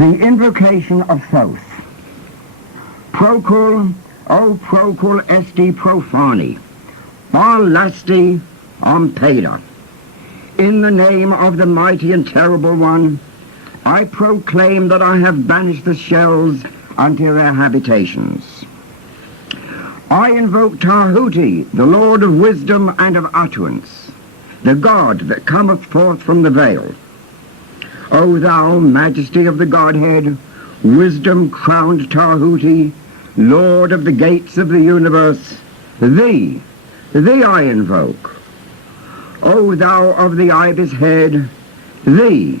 The invocation of Thoth. Procul, o procul esti profani, bar lasti peda. In the name of the mighty and terrible one, I proclaim that I have banished the shells unto their habitations. I invoke Tahuti, the Lord of wisdom and of utterance, the God that cometh forth from the veil. O thou majesty of the Godhead, wisdom-crowned Tahuti, Lord of the gates of the universe, thee I invoke. O thou of the ibis head, thee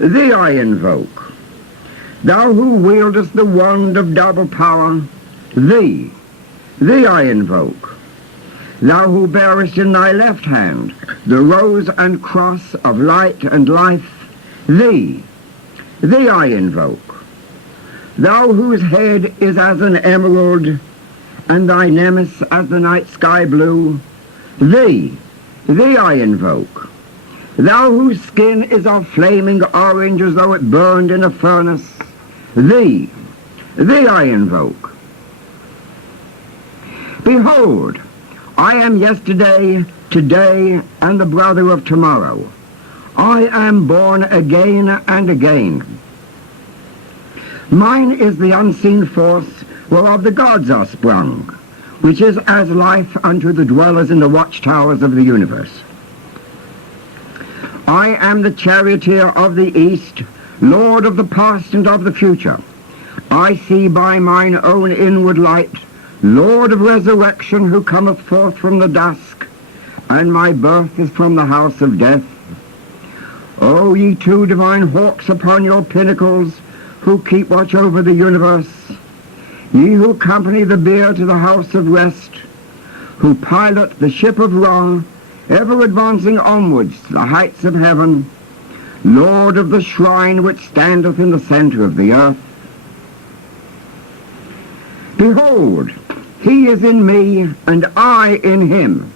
I invoke. Thou who wieldest the wand of double power, thee I invoke. Thou who bearest in thy left hand the rose and cross of light and life, thee I invoke. Thou whose head is as an emerald, and thy nemes as the night sky blue, thee I invoke. Thou whose skin is of flaming orange as though it burned in a furnace, thee I invoke. Behold, I am yesterday, today, and the brother of tomorrow. I am born again and again. Mine is the unseen force whereof the gods are sprung, which is as life unto the dwellers in the watchtowers of the universe. I am the charioteer of the east, Lord of the past and of the future. I see by mine own inward light, Lord of resurrection, who cometh forth from the dusk, and my birth is from the house of death. O ye two divine hawks upon your pinnacles, who keep watch over the universe, ye who accompany the bier to the house of rest, who pilot the ship of Ra, ever advancing onwards to the heights of heaven, Lord of the shrine which standeth in the center of the earth. Behold, he is in me, and I in him.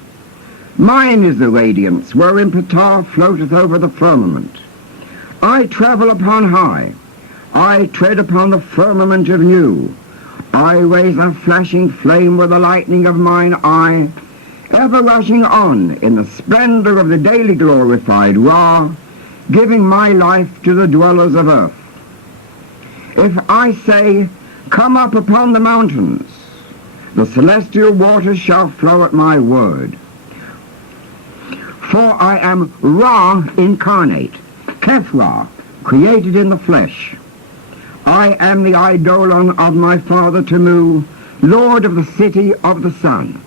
Mine is the radiance wherein Ptah floateth over the firmament. I travel upon high. I tread upon the firmament of new. I raise a flashing flame with the lightning of mine eye, ever rushing on in the splendor of the daily glorified Ra, giving my life to the dwellers of earth. If I say, come up upon the mountains, the celestial waters shall flow at my word. For I am Ra incarnate, Keph-Ra, created in the flesh. I am the eidolon of my father Tamu, Lord of the city of the sun.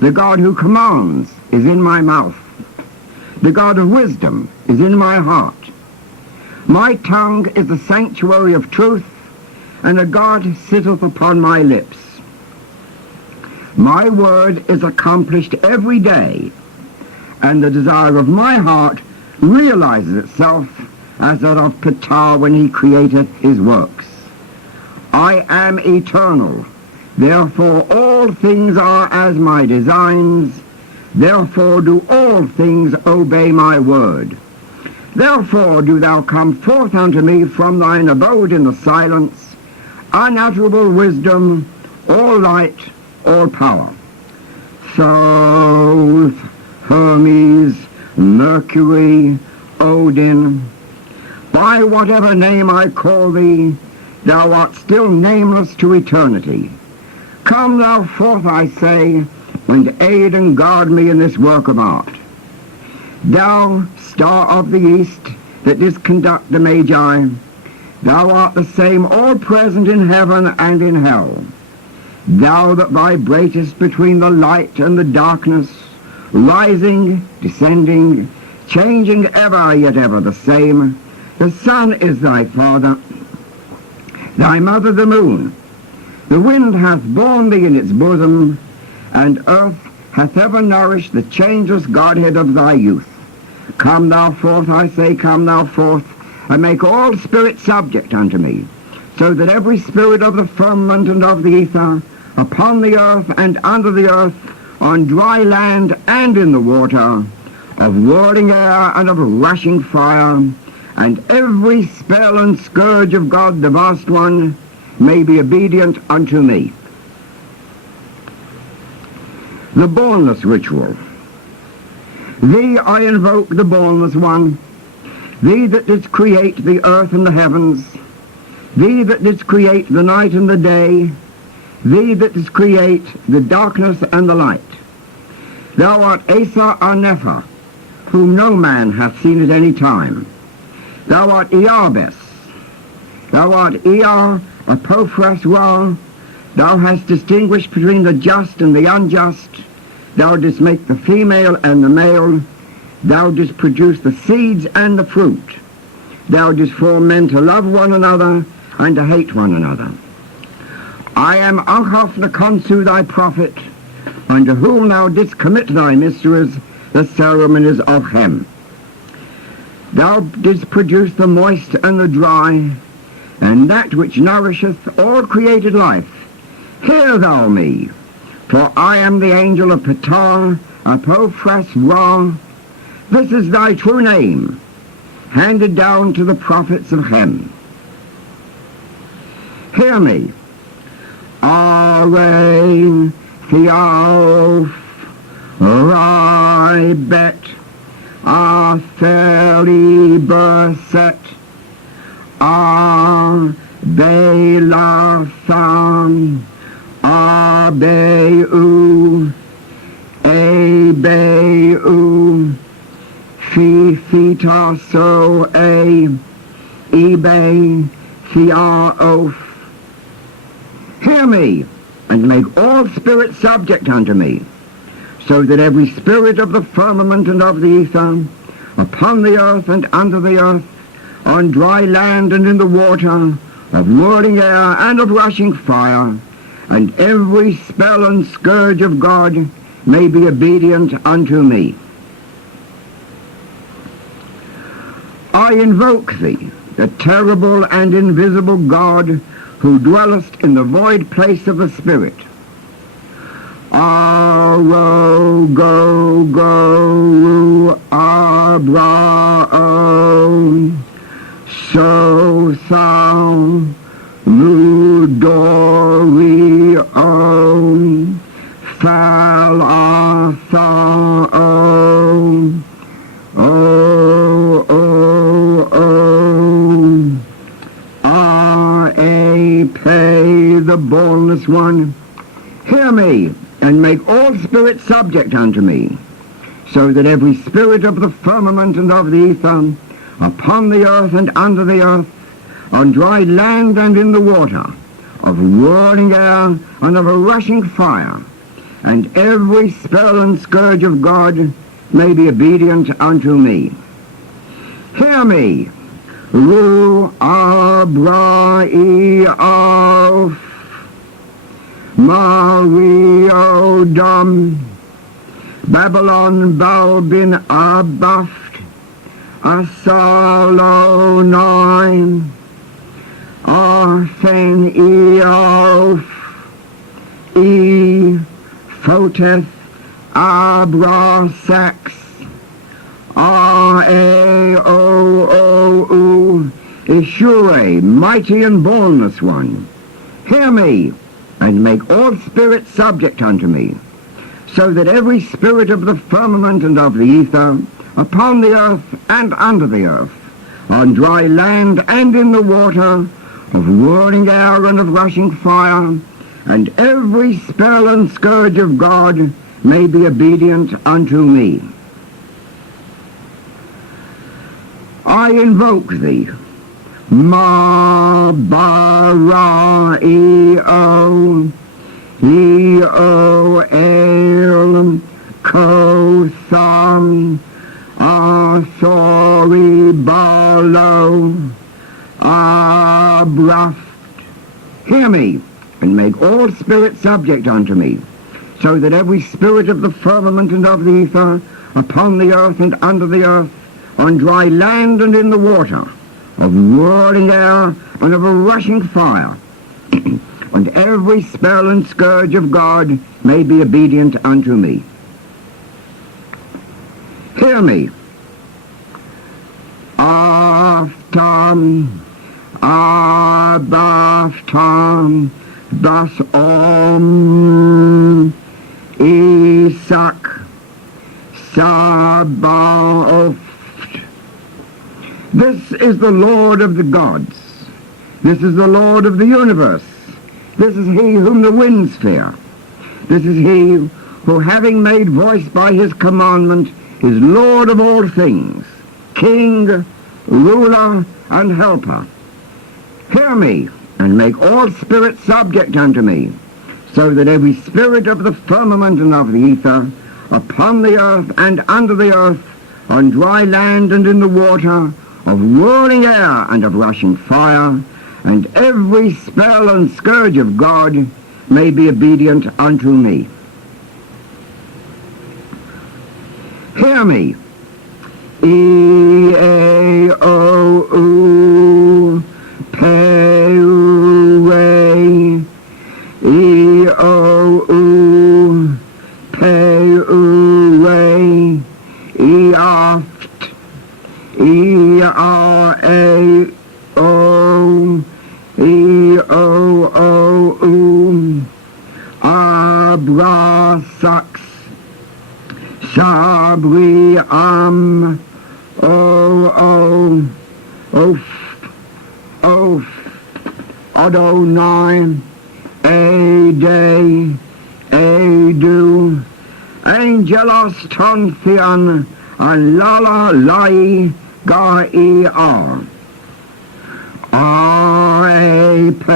The God who commands is in my mouth. The God of wisdom is in my heart. My tongue is the sanctuary of truth, and a God sitteth upon my lips. My word is accomplished every day, and the desire of my heart realizes itself as that of Ptah when he created his works. I am eternal, therefore all things are as my designs, therefore do all things obey my word. Therefore do thou come forth unto me from thine abode in the silence, unutterable wisdom, all light, all power. Thoth, Hermes, Mercury, Odin, by whatever name I call thee, thou art still nameless to eternity. Come thou forth, I say, and aid and guard me in this work of art. Thou, star of the east, that didst conduct the Magi, thou art the same all-present in heaven and in hell. Thou that vibratest between the light and the darkness, rising, descending, changing ever, yet ever the same. The sun is thy father, thy mother the moon. The wind hath borne thee in its bosom, and earth hath ever nourished the changeless Godhead of thy youth. Come thou forth, I say, come thou forth, and make all spirits subject unto me, so that every spirit of the firmament and of the ether, upon the earth and under the earth, on dry land and in the water, of whirling air and of rushing fire, and every spell and scourge of God, the vast one, may be obedient unto me. The bornless ritual. Thee I invoke, the bornless one, thee that didst create the earth and the heavens, thee that didst create the night and the day, thee that didst create the darkness and the light. Thou art Asa Arnepha, whom no man hath seen at any time. Thou art Earbes, thou art Ear, Apophras Ra, thou hast distinguished between the just and the unjust, thou didst make the female and the male, thou didst produce the seeds and the fruit, thou didst form men to love one another and to hate one another. I am Anchaf Nakonsu, thy prophet, unto whom thou didst commit thy mysteries, the ceremonies of Hem. Thou didst produce the moist and the dry, and that which nourisheth all created life. Hear thou me, for I am the angel of Ptah, Apophras Ra. This is thy true name, handed down to the prophets of Hem. Hear me. Arein, Theof, Rai, Bet, Atheli, Berset, Belathan, Abeu, Ebeu, Fifitaso, Ebe, Theaof. Hear me, and make all spirits subject unto me, so that every spirit of the firmament and of the ether, upon the earth and under the earth, on dry land and in the water, of whirling air and of rushing fire, and every spell and scourge of God may be obedient unto me. I invoke thee, the terrible and invisible God, who dwellest in the void place of the Spirit. Aro, go, go, abrao, so, thou, ludorio, phalathao, the bornless one. Hear me, and make all spirits subject unto me, so that every spirit of the firmament and of the ether, upon the earth and under the earth, on dry land and in the water, of whirling air and of a rushing fire, and every spell and scourge of God may be obedient unto me. Hear me, Ru Abra'i Auf, Mario Dom, Babylon Balbin Abaft, Asalo 9, Arthen Eof, E Photeth Abra Sax, R-A-O-O-U, Ishure, mighty and bornless one. Hear me, and make all spirits subject unto me, so that every spirit of the firmament and of the ether, upon the earth and under the earth, on dry land and in the water, of whirling air and of rushing fire, and every spell and scourge of God may be obedient unto me. I invoke thee, Ma bara eo, eo el, ko tham, athori balo, abraft. Hear me, and make all spirits subject unto me, so that every spirit of the firmament and of the ether, upon the earth and under the earth, on dry land and in the water, of whirling air and of a rushing fire, and every spell and scourge of God may be obedient unto me. Hear me. Aphel Abaftam, Das Isaac, Sabaoth. This is the Lord of the gods. This is the Lord of the universe. This is he whom the winds fear. This is he who, having made voice by his commandment, is Lord of all things, King, ruler, and helper. Hear me, and make all spirits subject unto me, so that every spirit of the firmament and of the ether, upon the earth and under the earth, on dry land and in the water, of whirling air and of rushing fire, and every spell and scourge of God may be obedient unto me. Hear me. E-A-O-U, Pe-U-Re, E-O-U, Pe-U-Re, E-Aft, E-R-A-O, E-O-O-U, Abrasax, Sabriam, O-O, Oph, Oph, Adonai, Ade, Adu, Angelos Tontheon, and Lala Lai Gar-E-R. R-A-P,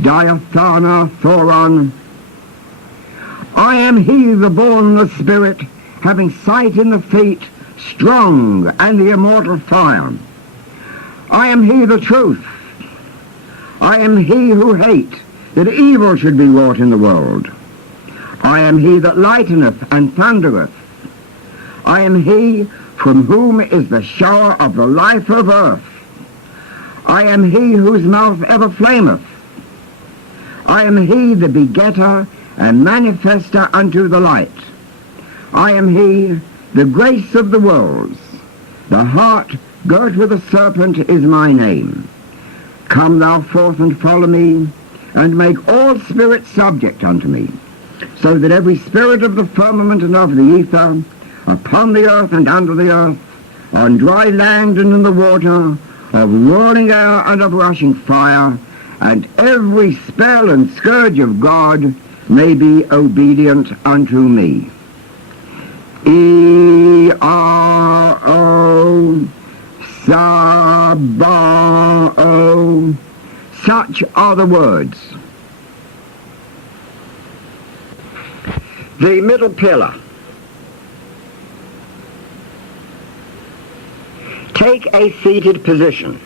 Diathana Thoron. I am he, the bornless spirit, having sight in the feet, strong, and the immortal fire. I am he, the truth. I am he who hate, that evil should be wrought in the world. I am he that lighteneth and thundereth. I am he from whom is the shower of the life of earth. I am he whose mouth ever flameth. I am he, the begetter and manifester unto the light. I am he, the grace of the worlds. The heart girt with a serpent is my name. Come thou forth and follow me, and make all spirits subject unto me, so that every spirit of the firmament and of the ether, upon the earth and under the earth, on dry land and in the water, of roaring air and of rushing fire, and every spell and scourge of God may be obedient unto me. E-R-O, Sabao. Such are the words. The middle pillar. Take a seated position.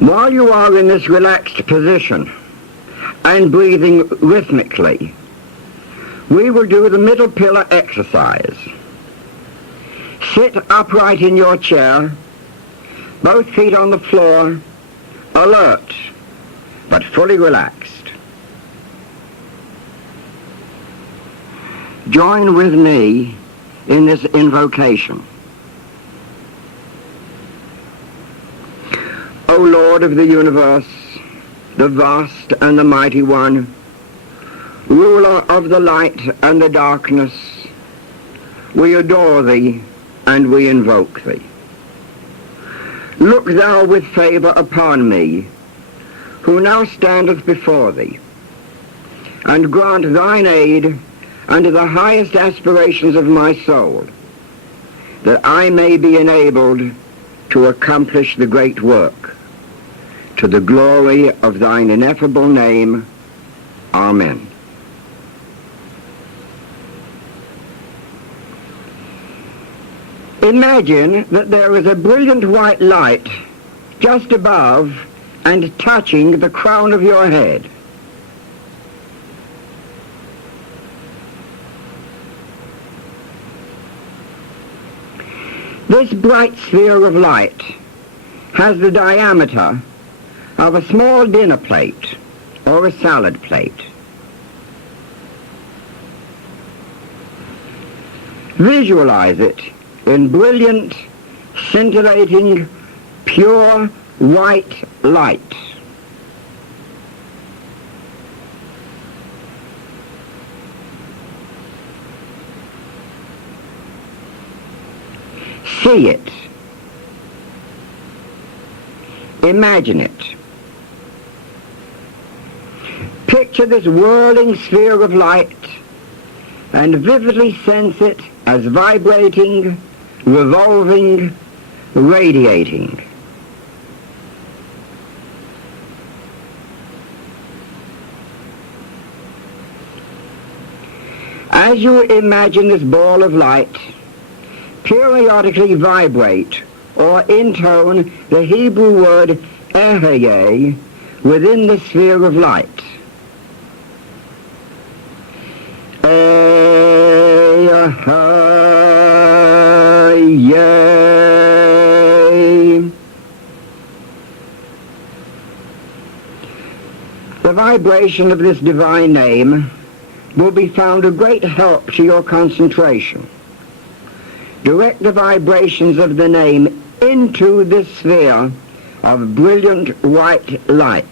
While you are in this relaxed position and breathing rhythmically, we will do the middle pillar exercise. Sit upright in your chair, both feet on the floor, alert, but fully relaxed. Join with me in this invocation. O Lord of the universe, the vast and the mighty one, ruler of the light and the darkness, we adore thee and we invoke thee. Look thou with favour upon me, who now standeth before thee, and grant thine aid unto the highest aspirations of my soul, that I may be enabled to accomplish the great work, to the glory of thine ineffable name. Amen. Imagine that there is a brilliant white light just above and touching the crown of your head. This bright sphere of light has the diameter of a small dinner plate or a salad plate. Visualize it in brilliant, scintillating, pure white light. See it. Imagine it. Picture this whirling sphere of light and vividly sense it as vibrating, revolving, radiating. As you imagine this ball of light, periodically vibrate or intone the Hebrew word eheye within the sphere of light. The vibration of this divine name will be found a great help to your concentration. Direct the vibrations of the name into this sphere of brilliant white light.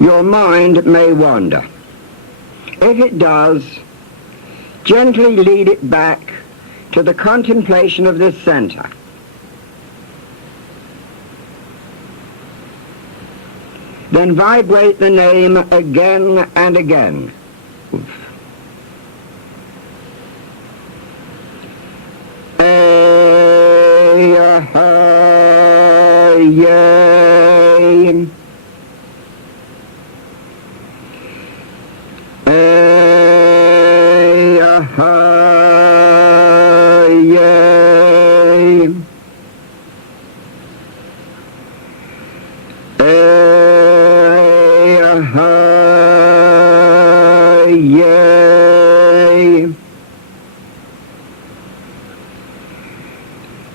Your mind may wander. If it does, gently lead it back to the contemplation of this center. Then vibrate the name again and again.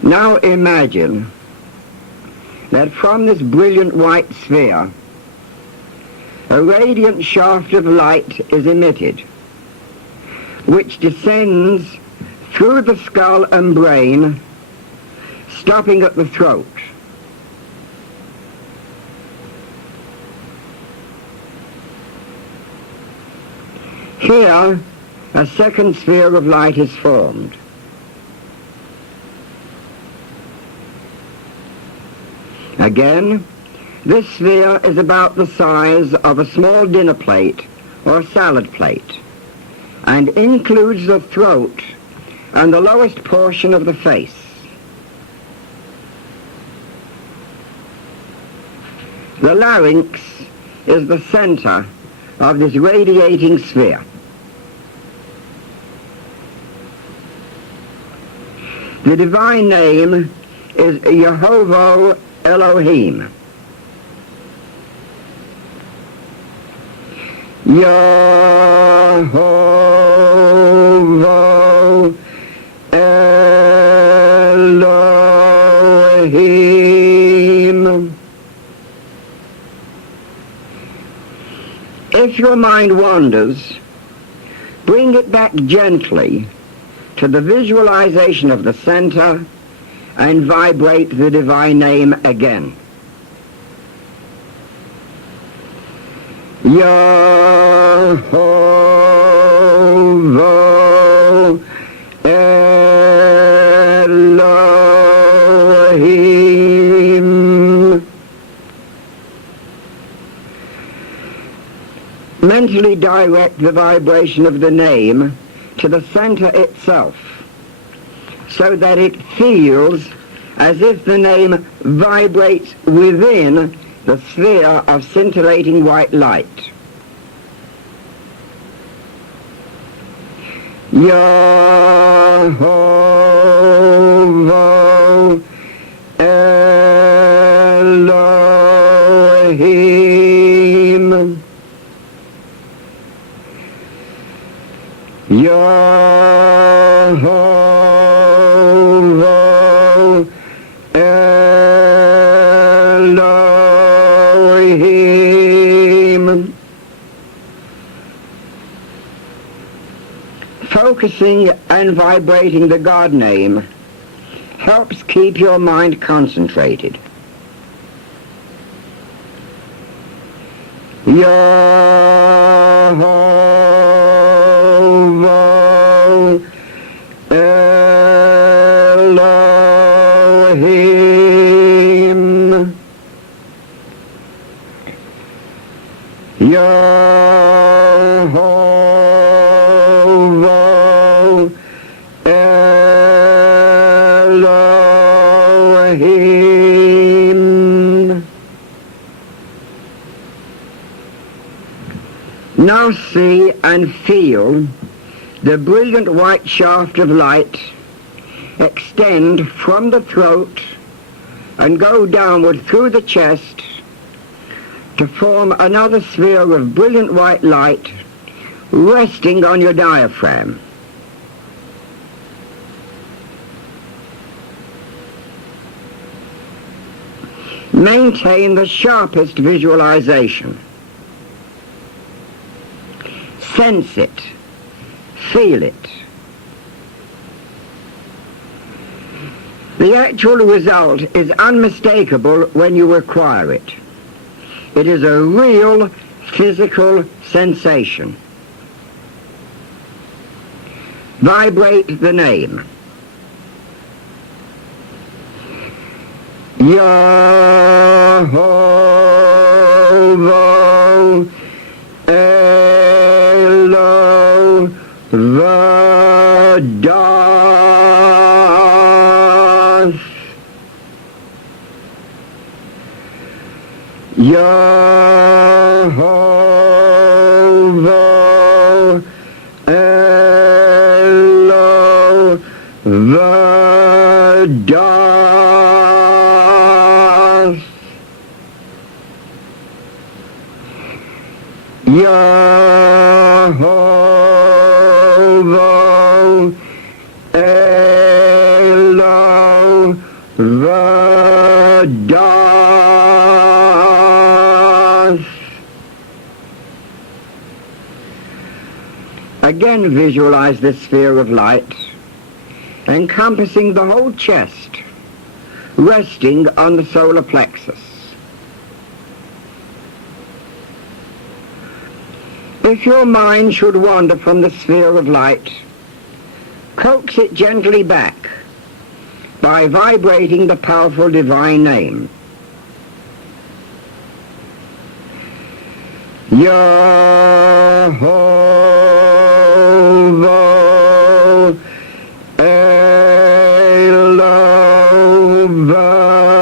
Now imagine that from this brilliant white sphere, a radiant shaft of light is emitted, which descends through the skull and brain, stopping at the throat. Here, a second sphere of light is formed. Again, this sphere is about the size of a small dinner plate or salad plate and includes the throat and the lowest portion of the face. The larynx is the center of this radiating sphere. The divine name is Yehovah Elohim. Yehovah Elohim. If your mind wanders, bring it back gently to the visualization of the center and vibrate the divine name again. Yehovah Elohim. Mentally direct the vibration of the name to the center itself, so that it feels as if the name vibrates within the sphere of scintillating white light. Yehovah Elohim. Elohim, Yehovah, Elohim. Focusing and vibrating the God name helps keep your mind concentrated. Yehovah, Elohim, Yehovah, Elohim. Now see and feel the brilliant white shaft of light extend from the throat and go downward through the chest to form another sphere of brilliant white light resting on your diaphragm. Maintain the sharpest visualization. Sense it. Feel it. The actual result is unmistakable when you acquire it. It is a real physical sensation. Vibrate the name. Yehovah, Regardie, Yehovah, Regardie, Yehovah, Regardie. Again visualize this sphere of light, encompassing the whole chest, resting on the solar plexus. If your mind should wander from the sphere of light, coax it gently back by vibrating the powerful divine name. Yehovah, Elohim, Yehovah,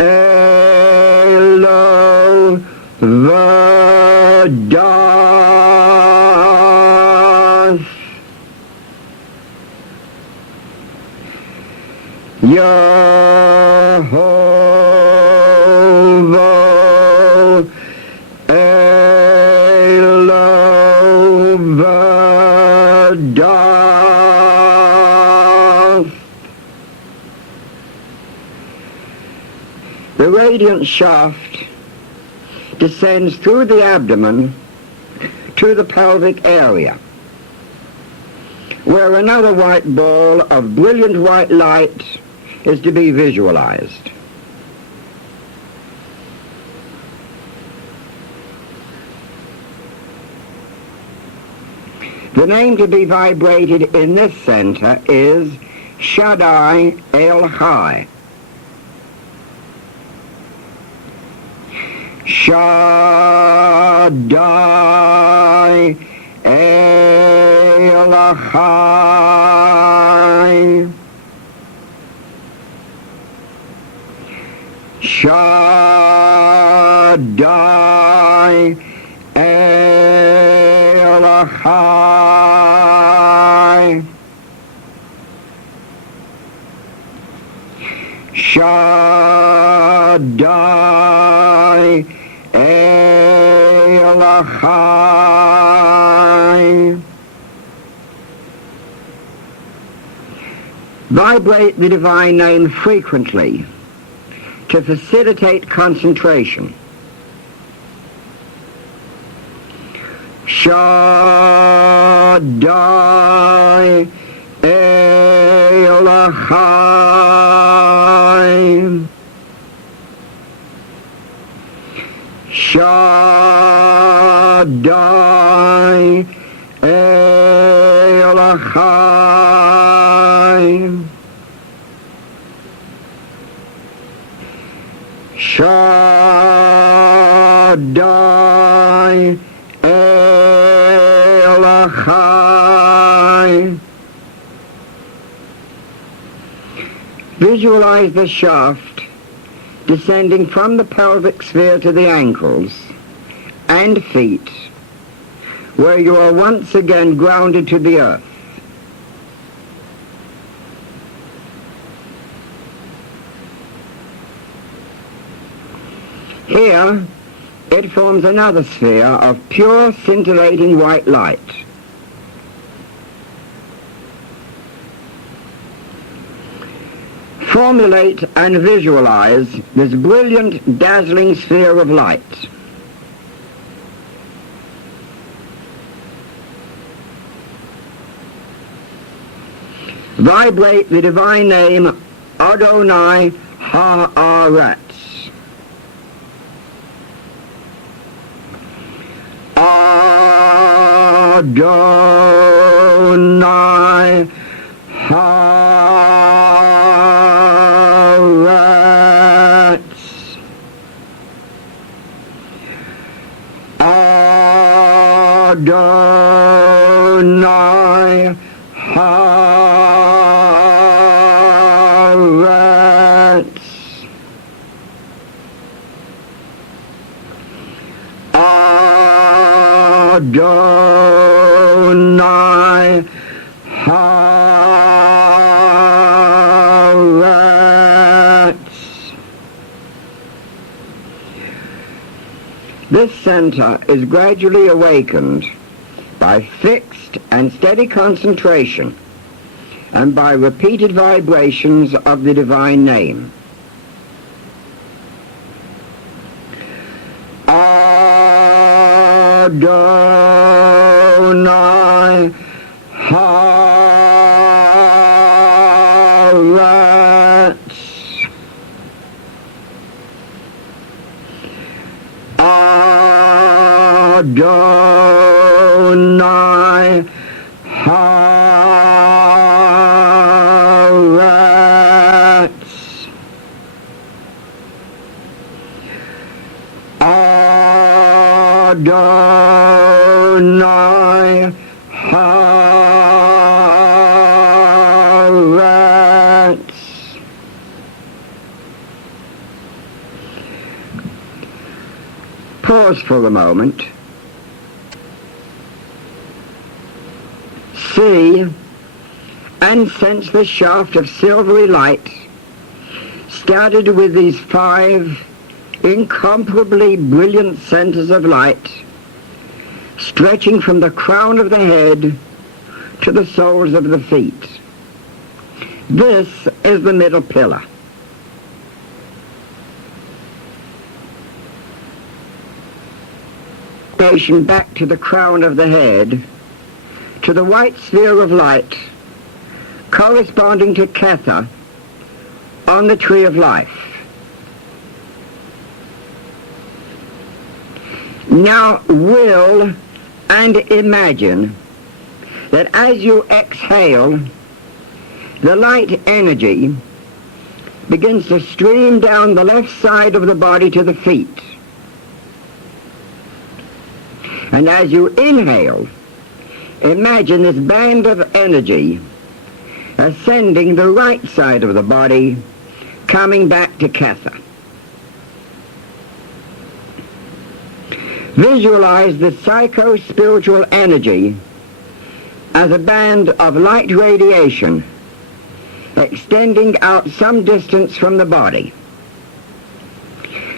Elohim, Yehovah, Elohim. The radiant shaft descends through the abdomen to the pelvic area, where another white ball of brilliant white light is to be visualized. The name to be vibrated in this center is Shaddai El Hai. Shaddai El Hai. Shaddai El Elachai, Shaddai, Elachai. Vibrate the divine name frequently to facilitate concentration. Shaddai, Elachai. Shaddai, Elachai. Shaddai, Elachai. Visualize the shaft descending from the pelvic sphere to the ankles and feet, where you are once again grounded to the earth. Here, it forms another sphere of pure, scintillating white light. Formulate and visualize this brilliant, dazzling sphere of light. Vibrate the divine name Adonai Ha'aretz. Adonai Ha'aretz. Adonai Ha'aretz. Adonai Ha'aretz. This center is gradually awakened by fixed and steady concentration and by repeated vibrations of the divine name. Adonai Ha'aretz. Adonai Ha'aretz. Adonai Ha'aretz. Pause for a moment. See and sense the shaft of silvery light started with these 5 incomparably brilliant centers of light stretching from the crown of the head to the soles of the feet. This is the middle pillar. Back to the crown of the head, to the white sphere of light corresponding to Kether on the tree of life. Now will and imagine that as you exhale, the light energy begins to stream down the left side of the body to the feet. And as you inhale, imagine this band of energy ascending the right side of the body, coming back to Kether. Visualize the psycho-spiritual energy as a band of light radiation extending out some distance from the body.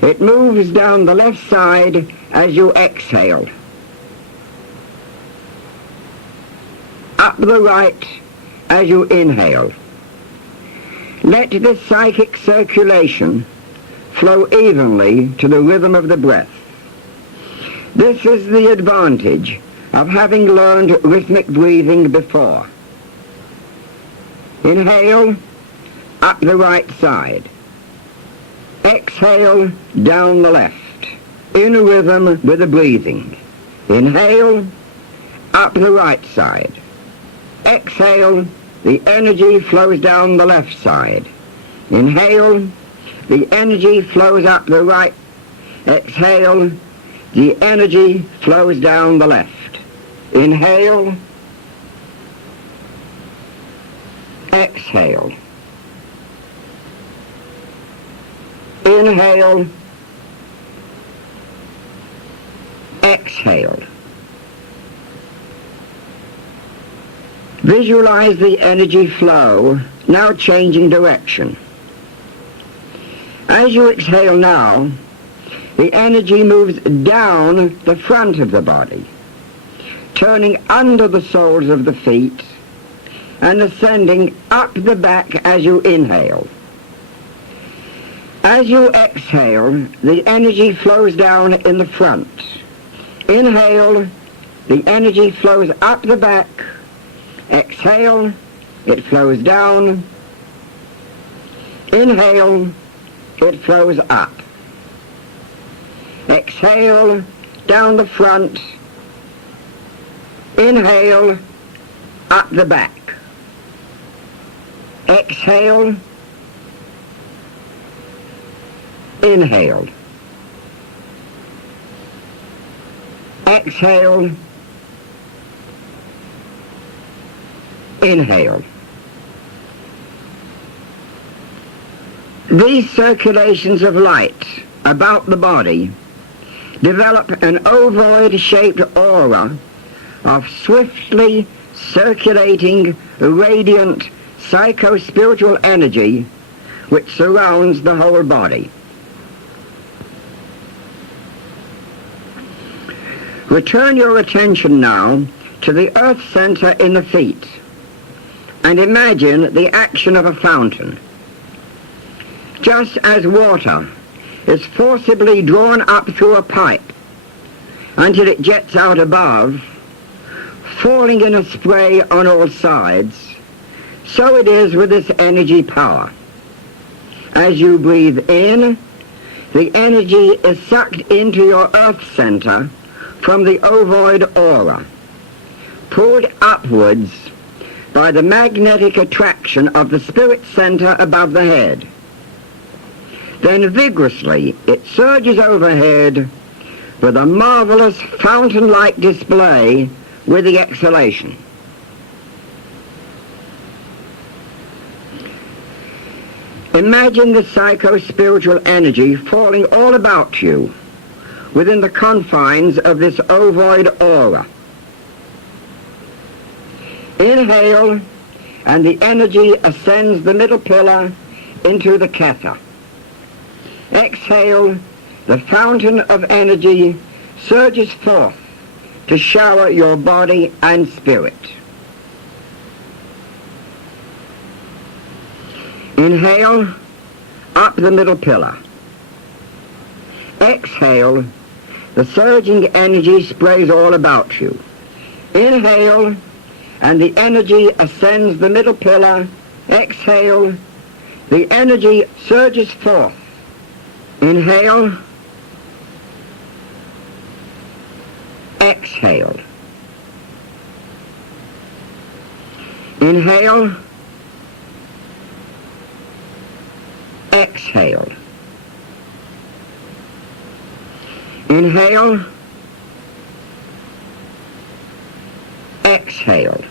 It moves down the left side as you exhale, up the right as you inhale. Let this psychic circulation flow evenly to the rhythm of the breath. This is the advantage of having learned rhythmic breathing before. Inhale, up the right side. Exhale, down the left, in rhythm with the breathing. Inhale, up the right side. Exhale, the energy flows down the left side. Inhale, the energy flows up the right. Exhale, the energy flows down the left. Inhale, exhale. Inhale, exhale. Visualize the energy flow now changing direction. As you exhale now, the energy moves down the front of the body, turning under the soles of the feet and ascending up the back as you inhale. As you exhale, the energy flows down in the front. Inhale, the energy flows up the back. Exhale, it flows down. Inhale, it flows up. Exhale, down the front. Inhale, up the back. Exhale, inhale. Exhale, inhale. These circulations of light about the body develop an ovoid-shaped aura of swiftly circulating, radiant, psycho-spiritual energy which surrounds the whole body. Return your attention now to the earth center in the feet and imagine the action of a fountain. Just as water is forcibly drawn up through a pipe until it jets out above, falling in a spray on all sides, so it is with this energy power. As you breathe in, the energy is sucked into your earth center from the ovoid aura, pulled upwards by the magnetic attraction of the spirit center above the head. Then vigorously it surges overhead with a marvelous fountain-like display with the exhalation. Imagine the psycho-spiritual energy falling all about you within the confines of this ovoid aura. Inhale, and the energy ascends the middle pillar into the kether. Exhale, the fountain of energy surges forth to shower your body and spirit. Inhale, up the middle pillar. Exhale, the surging energy sprays all about you. Inhale, and the energy ascends the middle pillar. Exhale, the energy surges forth. Inhale, exhale. Inhale, exhale. Inhale, exhale.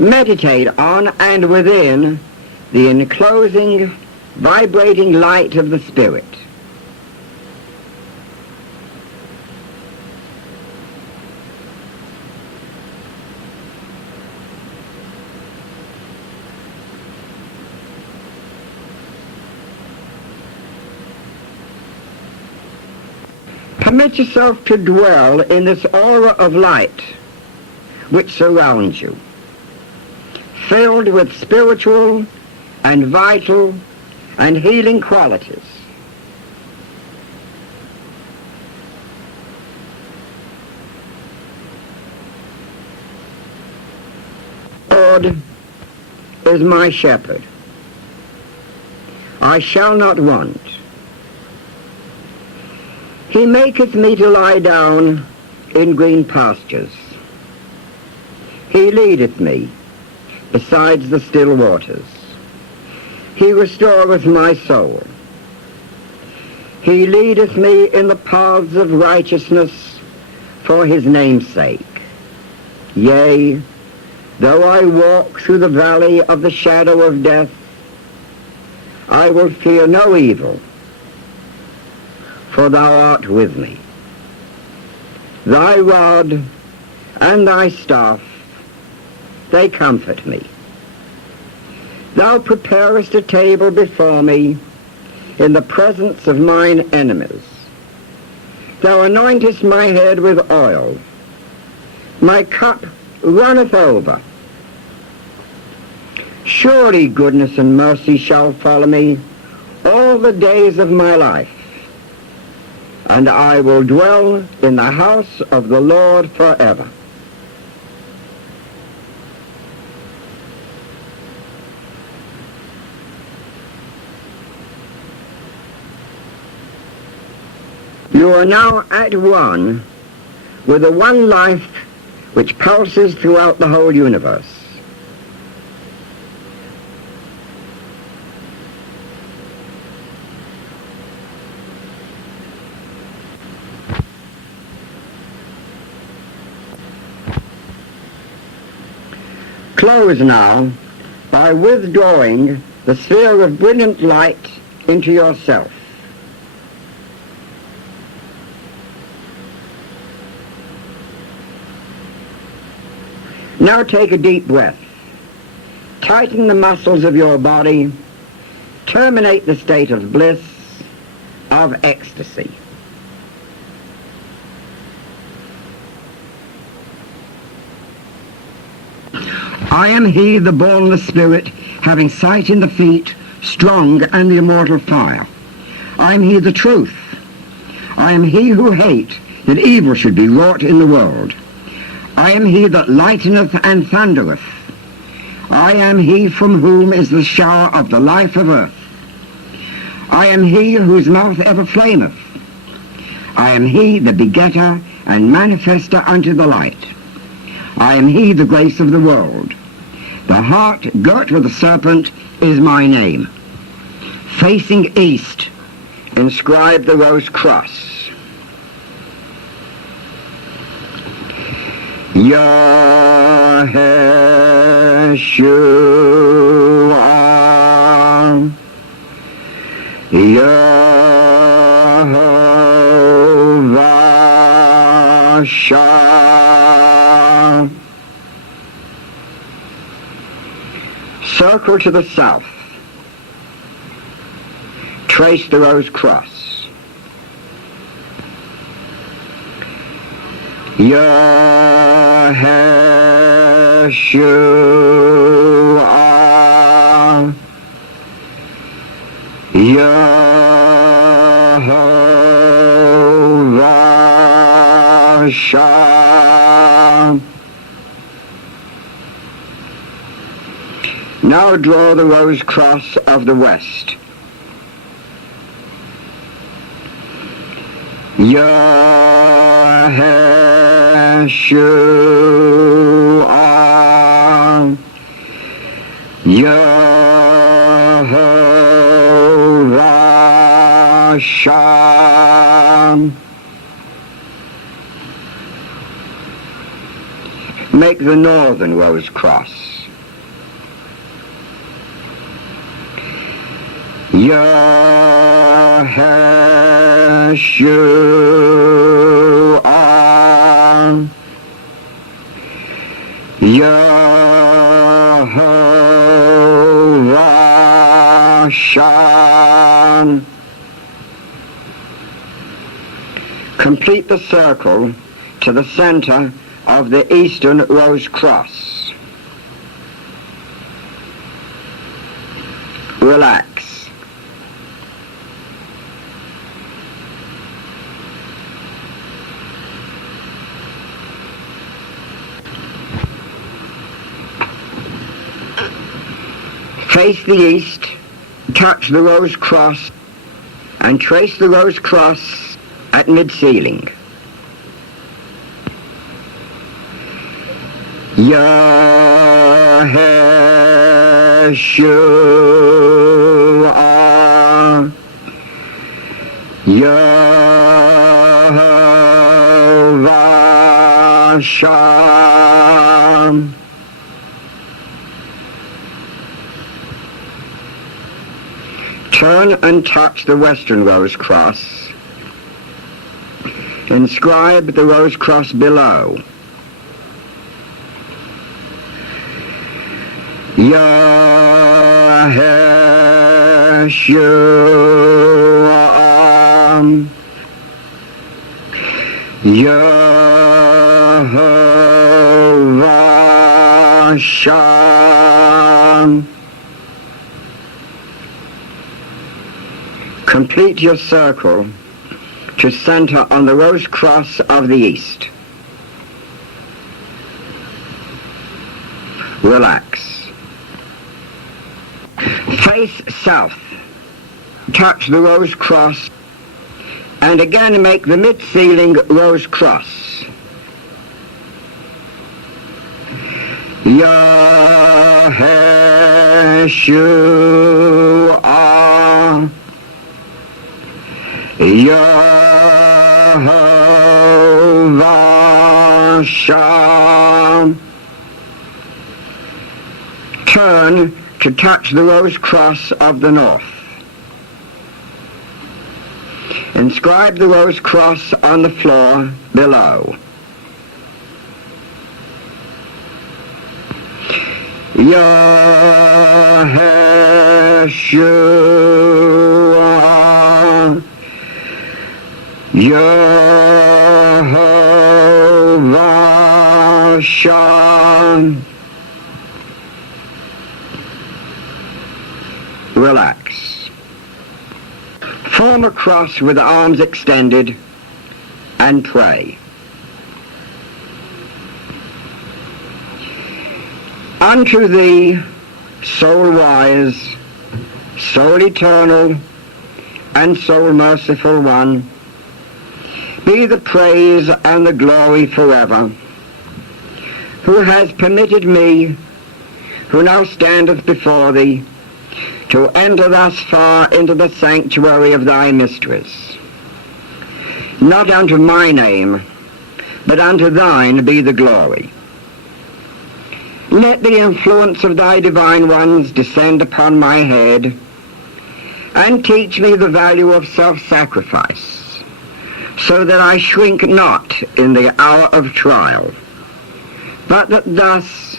Meditate on and within the enclosing, vibrating light of the Spirit. Permit yourself to dwell in this aura of light which surrounds you, filled with spiritual and vital and healing qualities. The Lord is my shepherd. I shall not want. He maketh me to lie down in green pastures. He leadeth me besides the still waters. He restoreth my soul. He leadeth me in the paths of righteousness for his name's sake. Yea, though I walk through the valley of the shadow of death, I will fear no evil, for thou art with me. Thy rod and thy staff, they comfort me. Thou preparest a table before me in the presence of mine enemies. Thou anointest my head with oil. My cup runneth over. Surely goodness and mercy shall follow me all the days of my life, and I will dwell in the house of the Lord forever. You are now at one with the one life which pulses throughout the whole universe. Close now by withdrawing the sphere of brilliant light into yourself. Now take a deep breath. Tighten the muscles of your body. Terminate the state of bliss, of ecstasy. I am he, the bornless spirit, having sight in the feet, strong and the immortal fire. I am he, the truth. I am he who hate that evil should be wrought in the world. I am he that lighteneth and thundereth. I am he from whom is the shower of the life of earth. I am he whose mouth ever flameth. I am he, the begetter and manifester unto the light. I am he, the grace of the world. The heart girt with a serpent is my name. Facing east, inscribe the rose cross. Yeshua, Yehovah Shah. Circle to the south. Trace the rose cross. Yeshua, Yehovah Shah. Now draw the rose cross of the west. Yeshua, Yehovah Shah. Make the northern rose cross. Yeshua, Yehovah Shan. Complete the circle to the center of the eastern rose cross. Relax. Face the east, touch the rose cross, and trace the rose cross at mid-ceiling. Yeshua, Yehovah Shan. Turn and touch the western rose cross. Inscribe the rose cross below. Yeshua, Yehovah Shan. Complete your circle to center on the rose cross of the east. Relax. Face south. Touch the rose cross and again make the mid-ceiling rose cross. Yeshua, Yehovah Shan. Turn to touch the rose cross of the north. Inscribe the rose cross on the floor below. Yeshua, Yehovah Shan. Relax. Form a cross with the arms extended and pray. Unto thee, soul wise, soul eternal, and soul merciful one, be the praise and the glory forever, who has permitted me, who now standeth before thee, to enter thus far into the sanctuary of thy mysteries. Not unto my name, but unto thine be the glory. Let the influence of thy divine ones descend upon my head, and teach me the value of self-sacrifice, so that I shrink not in the hour of trial, but that thus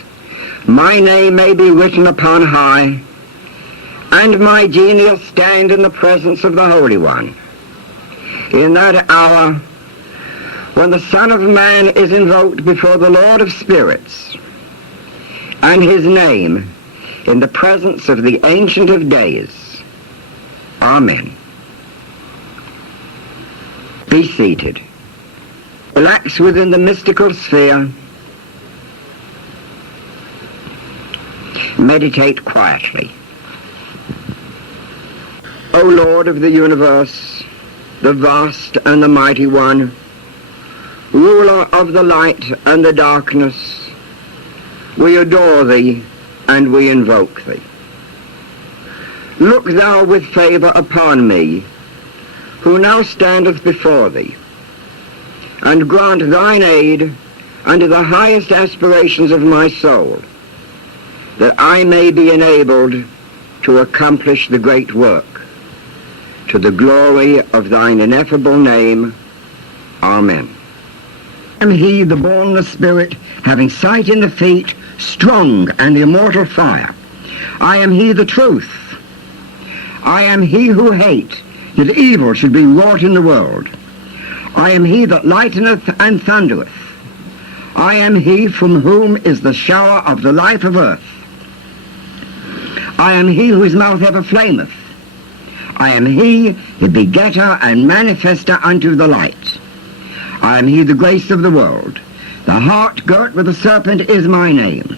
my name may be written upon high, and my genius stand in the presence of the Holy One. In that hour, when the Son of Man is invoked before the Lord of Spirits, and his name in the presence of the Ancient of Days. Amen. Be seated. Relax within the mystical sphere. Meditate quietly. O Lord of the universe, the vast and the mighty one, ruler of the light and the darkness, we adore thee and we invoke thee. Look thou with favor upon me, who now standeth before thee, and grant thine aid unto the highest aspirations of my soul, that I may be enabled to accomplish the great work, to the glory of thine ineffable name. Amen. I am he, the bornless spirit, having sight in the feet, strong and immortal fire. I am he, the truth. I am he who hate, that evil should be wrought in the world. I am he that lighteneth and thundereth. I am he from whom is the shower of the life of earth. I am he whose mouth ever flameth. I am he, the begetter and manifester unto the light. I am he, the grace of the world. The heart girt with the serpent is my name.